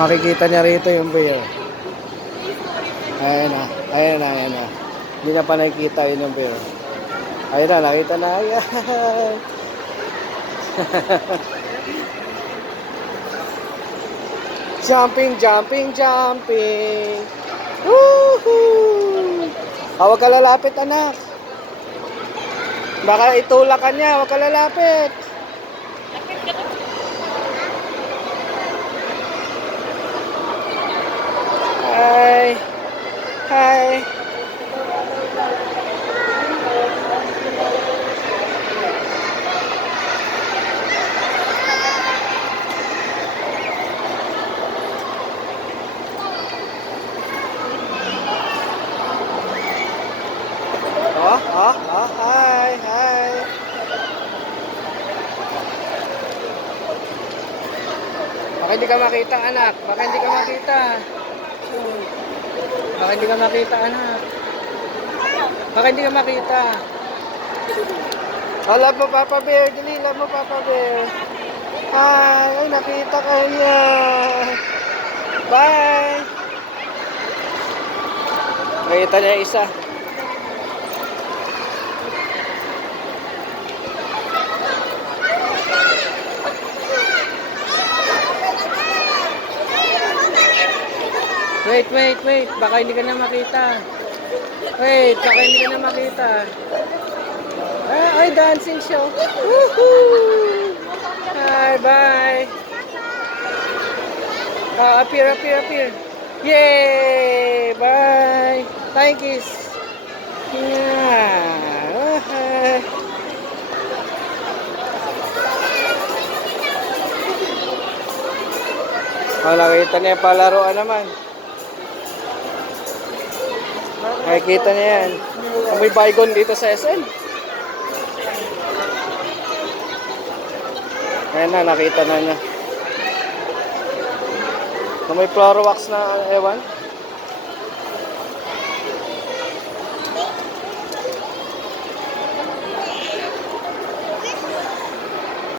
Makikita niya rito yung bear. Ayan na, ayan na, ayan na. Hindi na pa nakikita yun yung bear. Ayan na, nakita na. Ayan. Jumping, jumping, jumping. Woohoo! Huwag ka lalapit, anak. Baka itulak ka niya, huwag ka lalapit. Hi. Hi. Hi, hi. Baka hindi ka makita, anak. Baka hindi ka makita. Baka hindi ka makita, anak. Baka hindi ka makita. Oh, love mo, Papa Bear. Dali, love mo, Papa Bear. Hi. Ay, nakita ka niya. Bye. Nakita niya isa. Wait, wait, wait. Baka hindi ka na makita. Wait, baka hindi ka na makita. Ay, dancing show. Woohoo! Hi, bye. Appear, appear, appear. Yay! Bye. Thank you. Yeah. Okay. Nakita niya yung palaruan naman. Nakikita niya yan. May baygon dito sa SM. Ayan na, nakita na niya. May Clorox na ewan.